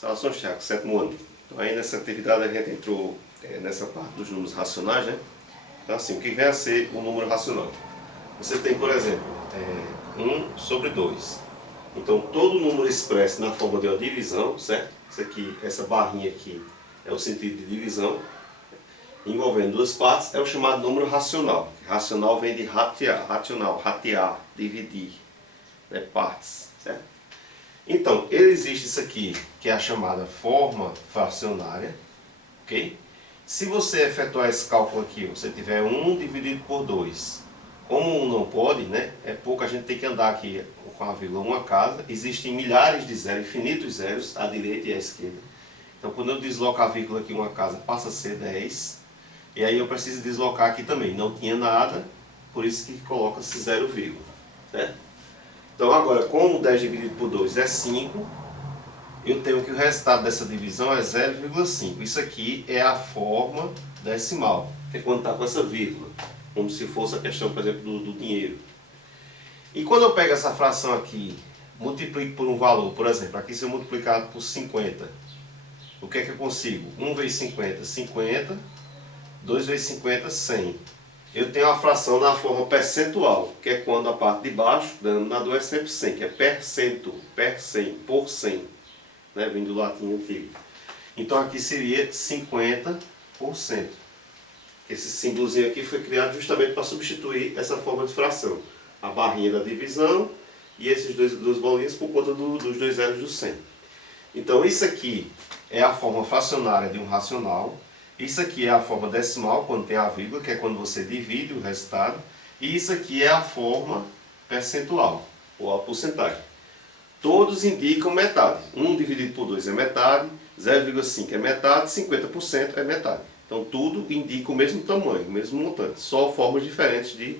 Saudações, Thiago, sétimo ano. Então aí nessa atividade a gente entrou nessa parte dos números racionais, né? Então assim, o que vem a ser o número racional? Você tem, por exemplo, 1 sobre 2. Então todo número expresso na forma de uma divisão, certo? Isso aqui, essa barrinha aqui é o sentido de divisão, envolvendo duas partes, é o chamado número racional. Racional vem de ratear, ratear, dividir, né? Partes, certo? Então, existe isso aqui, que é a chamada forma fracionária, ok? Se você efetuar esse cálculo aqui, você tiver 1 dividido por 2, como 1 não pode, né? É pouco, a gente tem que andar aqui com a vírgula uma casa. Existem milhares de zeros, infinitos zeros, à direita e à esquerda. Então, quando eu desloco a vírgula aqui uma casa, passa a ser 10. E aí eu preciso deslocar aqui também. Não tinha nada, por isso que coloca-se 0, certo? Então agora, como 10 dividido por 2 é 5, eu tenho que o resultado dessa divisão é 0,5. Isso aqui é a forma decimal, que é quando está com essa vírgula, como se fosse a questão, por exemplo, do dinheiro. E quando eu pego essa fração aqui, multiplico por um valor, por exemplo, aqui se eu multiplicar por 50, o que é que eu consigo? 1 vezes 50, 50, 2 vezes 50, 100. Eu tenho a fração na forma percentual, que é quando a parte de baixo, denominador, é sempre 100, que é percento, per 100, por 100, né? Vem do latim antigo. Então aqui seria 50%. Esse símbolozinho aqui foi criado justamente para substituir essa forma de fração. A barrinha da divisão e esses duas bolinhas por conta dos dois zeros do 100. Então isso aqui é a forma fracionária de um racional. Isso aqui é a forma decimal, quando tem a vírgula, que é quando você divide o resultado. E isso aqui é a forma percentual, ou a porcentagem. Todos indicam metade. 1 dividido por 2 é metade, 0,5 é metade, 50% é metade. Então tudo indica o mesmo tamanho, o mesmo montante, só formas diferentes de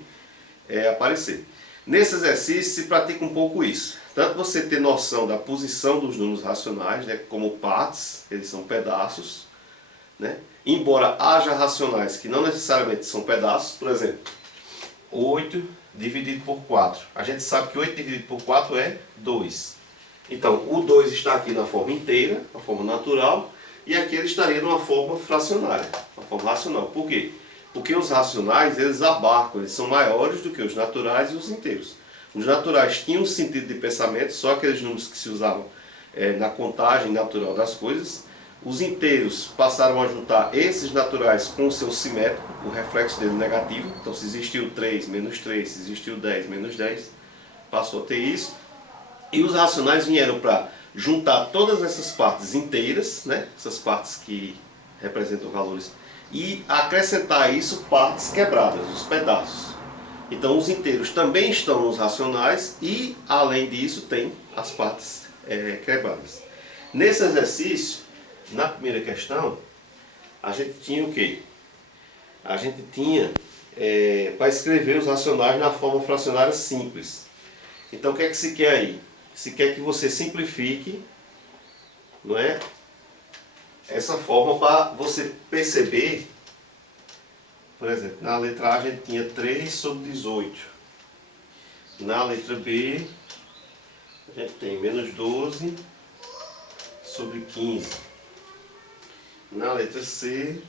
aparecer. Nesse exercício se pratica um pouco isso. Tanto você ter noção da posição dos números racionais, né, como partes, eles são pedaços, né? Embora haja racionais que não necessariamente são pedaços, por exemplo, 8 dividido por 4. A gente sabe que 8 dividido por 4 é 2. Então, o 2 está aqui na forma inteira, na forma natural, e aqui ele estaria numa forma fracionária, uma forma racional. Por quê? Porque os racionais, eles abarcam, eles são maiores do que os naturais e os inteiros. Os naturais tinham um sentido de pensamento, só aqueles números que se usavam na contagem natural das coisas. Os inteiros passaram a juntar esses naturais com o seu simétrico, o reflexo dele negativo. Então, se existiu 3, menos 3, se existiu 10, menos 10, passou a ter isso. E os racionais vieram para juntar todas essas partes inteiras, né? Essas partes que representam valores, e acrescentar a isso partes quebradas, os pedaços. Então, os inteiros também estão nos racionais e, além disso, tem as partes quebradas. Nesse exercício, na primeira questão, a gente tinha o quê? A gente tinha para escrever os racionais na forma fracionária simples. Então o que é que se quer aí? Se quer que você simplifique, não é? Essa forma para você perceber, por exemplo, na letra A a gente tinha 3 sobre 18. Na letra B a gente tem menos 12 sobre 15. Na letra C,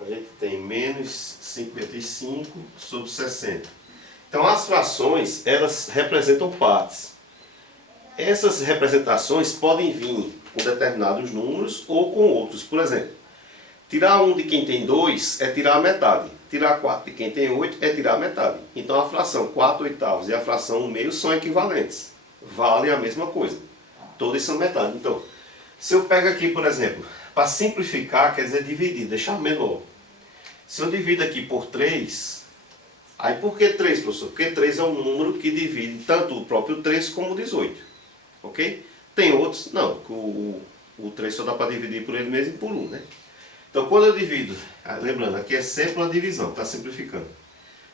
a gente tem menos 55 sobre 60. Então, as frações, elas representam partes. Essas representações podem vir com determinados números ou com outros. Por exemplo, tirar 1 de quem tem 2 é tirar a metade. Tirar 4 de quem tem 8 é tirar a metade. Então, a fração 4/8 e a fração 1/2 são equivalentes. Valem a mesma coisa. Todas são metade. Então, se eu pego aqui, por exemplo, para simplificar, quer dizer dividir, deixar menor. Se eu divido aqui por 3, aí por que 3, professor? Porque 3 é um número que divide tanto o próprio 3 como o 18. Ok? Tem outros? Não, o 3 só dá para dividir por ele mesmo e por 1, né? Então quando eu divido, lembrando, aqui é sempre uma divisão, está simplificando.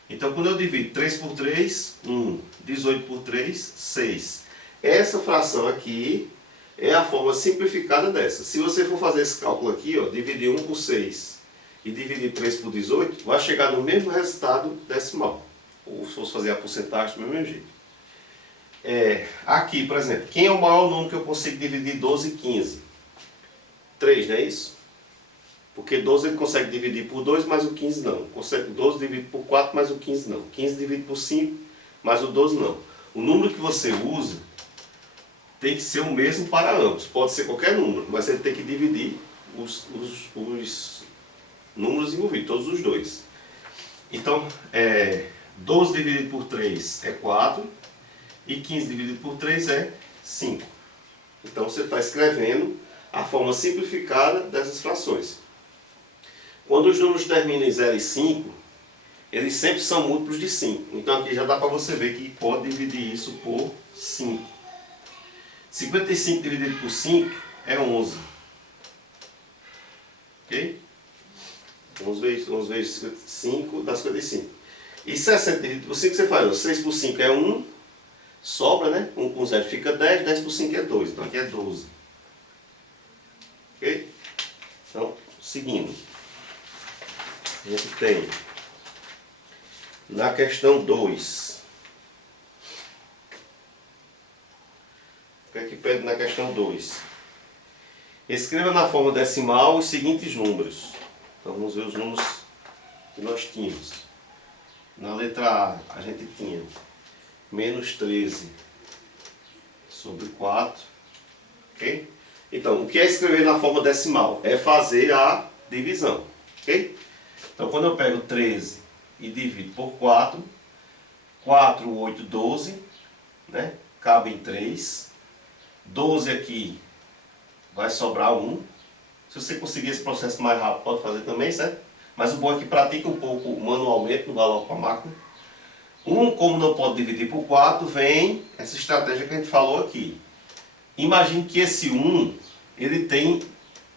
Então quando eu divido 3 por 3, 1, 18 por 3, 6. Essa fração aqui é a forma simplificada dessa. Se você for fazer esse cálculo aqui, ó, dividir 1 por 6 e dividir 3 por 18, vai chegar no mesmo resultado decimal. Ou se fosse fazer a porcentagem do mesmo jeito. Aqui, por exemplo, quem é o maior número que eu consigo dividir 12 e 15? 3, não é isso? Porque 12 ele consegue dividir por 2, mas o 15 não. 12 divide por 4, mas o 15 não. 15 divide por 5, mas o 12 não. O número que você usa tem que ser o mesmo para ambos. Pode ser qualquer número, mas ele tem que dividir os números envolvidos, todos os dois. Então, 12 dividido por 3 é 4 e 15 dividido por 3 é 5. Então você está escrevendo a forma simplificada dessas frações. Quando os números terminam em 0 e 5, eles sempre são múltiplos de 5. Então aqui já dá para você ver que pode dividir isso por 5. 55 dividido por 5 é 11. Ok? 11 vezes 5 dá 55. E 60 dividido por 5 você faz 6 por 5 é 1. Sobra, né? 1 com 0 fica 10, 10 por 5 é 2. Então aqui é 12. Ok? Então, seguindo. A gente tem na questão 2. O que é que pede na questão 2? Escreva na forma decimal os seguintes números. Então vamos ver os números que nós tínhamos. Na letra A gente tinha menos 13 sobre 4. Ok? Então, o que é escrever na forma decimal? É fazer a divisão. Ok? Então, quando eu pego 13 e divido por 4, 4, 8, 12, né? Cabe em 3. 12 aqui vai sobrar 1. Se você conseguir esse processo mais rápido, pode fazer também, certo? Mas o bom é que pratique um pouco manualmente, não vá logo para a máquina. 1, como não pode dividir por 4, vem essa estratégia que a gente falou aqui. Imagine que esse 1, ele tem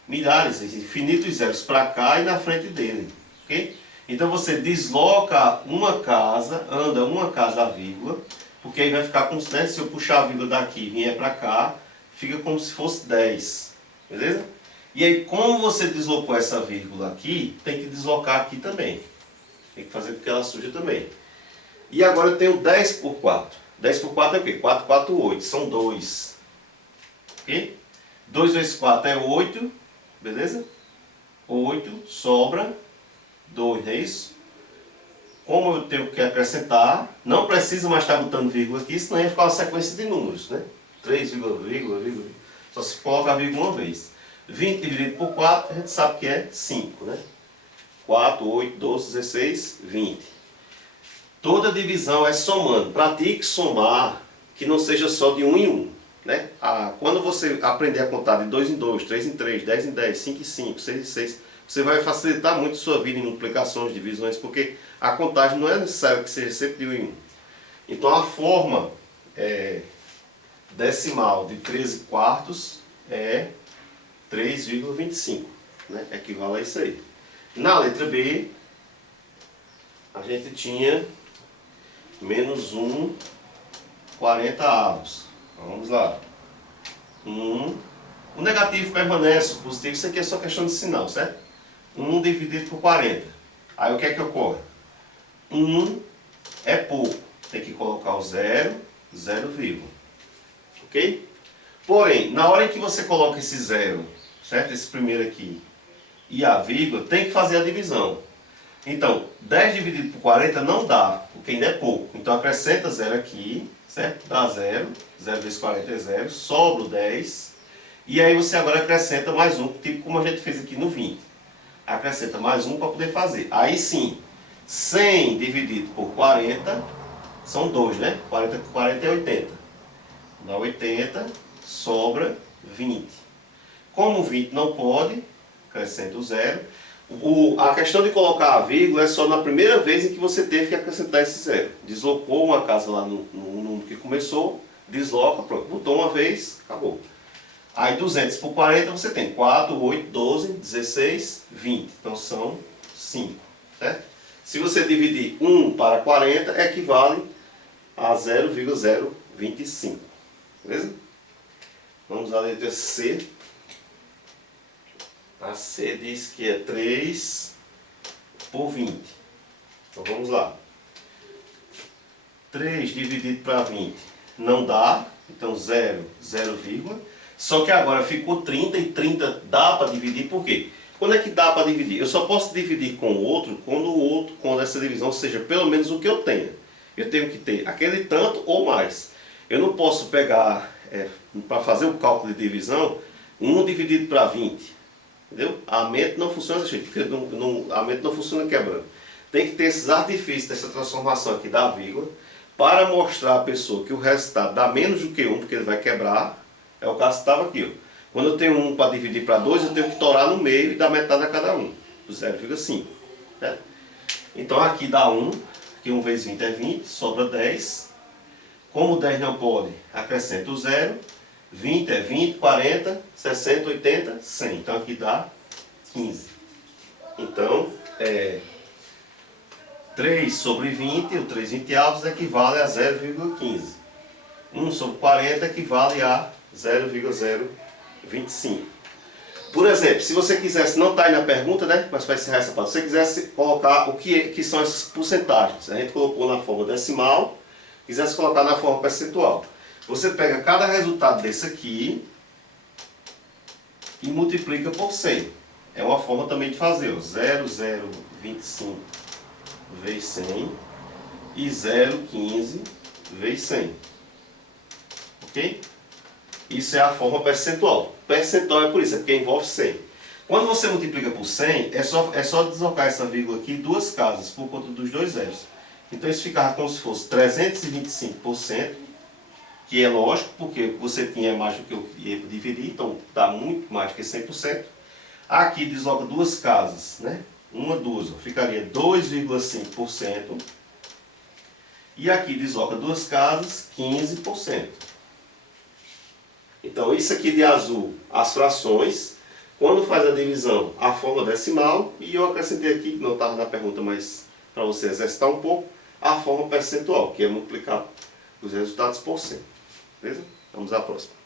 milhares, infinitos zeros para cá e na frente dele. Okay? Então você desloca uma casa, anda uma casa a vírgula, porque aí vai ficar como se, né, se eu puxar a vírgula daqui e vier para cá, fica como se fosse 10. Beleza? E aí, como você deslocou essa vírgula aqui, tem que deslocar aqui também. Tem que fazer com que ela suja também. E agora eu tenho 10 por 4. 10 por 4 é o quê? 4, 4, 8. São 2. Ok? 2 vezes 4 é 8. Beleza? 8 sobra 2, não é isso? Como eu tenho que acrescentar, não precisa mais estar botando vírgula aqui, senão ia ficar uma sequência de números, né? 3, vírgula. Só se coloca a vírgula uma vez. 20 dividido por 4, a gente sabe que é 5, né? 4, 8, 12, 16, 20. Toda divisão é somando. Pratique somar, que não seja só de 1 em 1. Né? Quando você aprender a contar de 2 em 2, 3 em 3, 10 em 10, 5 em 5, 6 em 6, você vai facilitar muito a sua vida em multiplicações, divisões, porque a contagem não é necessário que seja sempre de 1 em 1. Então a forma decimal de 13 quartos é 3,25. Né? Equivale a isso aí. Na letra B, a gente tinha menos 1, 40 avos. Vamos lá. 1. O negativo permanece, o positivo, isso aqui é só questão de sinal, certo? 1 dividido por 40. Aí o que é que ocorre? 1 é pouco. Tem que colocar o 0, 0, ok? Porém, na hora em que você coloca esse 0, certo? Esse primeiro aqui, e a vírgula, tem que fazer a divisão. Então, 10 dividido por 40 não dá, porque ainda é pouco. Então acrescenta 0 aqui, certo? Dá 0. 0 vezes 40 é 0. Sobra o 10. E aí você agora acrescenta mais um, tipo como a gente fez aqui no 20. Acrescenta mais um para poder fazer. Aí sim, 100 dividido por 40 são 2, né? 40 por 40 é 80. Dá 80, sobra 20. Como 20 não pode, acrescenta o 0. A questão de colocar a vírgula é só na primeira vez em que você teve que acrescentar esse 0. Deslocou uma casa lá no número que começou, desloca, pronto, botou uma vez, acabou. Aí 200 por 40 você tem 4, 8, 12, 16, 20. Então são 5. Certo? Se você dividir 1 para 40, equivale a 0,025. Beleza? Vamos à letra C. A C diz que é 3 por 20. Então vamos lá. 3 dividido para 20 não dá, então 0, 0, só que agora ficou 30 e 30 dá para dividir, por quê? Quando é que dá para dividir? Eu só posso dividir com o outro quando essa divisão seja pelo menos o que eu tenha. Eu tenho que ter aquele tanto ou mais. Eu não posso pegar, para fazer o cálculo de divisão, 1 dividido para 20. Entendeu? A mente não funciona assim, porque a mente não funciona quebrando. Tem que ter esses artifícios dessa transformação aqui da vírgula, para mostrar à pessoa que o resultado dá menos do que 1, porque ele vai quebrar. É o caso que estava aqui. Ó. Quando eu tenho 1 para dividir para 2, eu tenho que torar no meio e dar metade a cada um. O 0,5. Né? Então aqui dá 1, que 1 vezes 20 é 20, sobra 10. Como o 10 não pode, acrescenta o 0. 20 é 20, 40, 60, 80, 100. Então aqui dá 15. Então, 3 sobre 20, o 3 20avos equivale a 0,15. 1 sobre 40 equivale a 0,025. Por exemplo, se você quisesse, não está aí na pergunta, né? Mas para encerrar essa parte, se você quisesse colocar o que são essas porcentagens, a gente colocou na forma decimal, quisesse colocar na forma percentual. Você pega cada resultado desse aqui e multiplica por 100. É uma forma também de fazer, ó, 0,025 vezes 100 e 0,15 vezes 100. Ok? Isso é a forma percentual. Percentual é por isso, é porque envolve 100. Quando você multiplica por 100, é só deslocar essa vírgula aqui 2 casas, por conta dos 2 zeros. Então isso ficava como se fosse 325%, que é lógico, porque você tinha mais do que eu ia dividir, então dá muito mais que 100%. Aqui desloca 2 casas, né? Uma, 2, ficaria 2,5%. E aqui desloca 2 casas, 15%. Então isso aqui de azul, as frações, quando faz a divisão, a forma decimal, e eu acrescentei aqui, que não estava na pergunta, mas para você exercitar um pouco, a forma percentual, que é multiplicar os resultados por 100. Beleza? Vamos à próxima.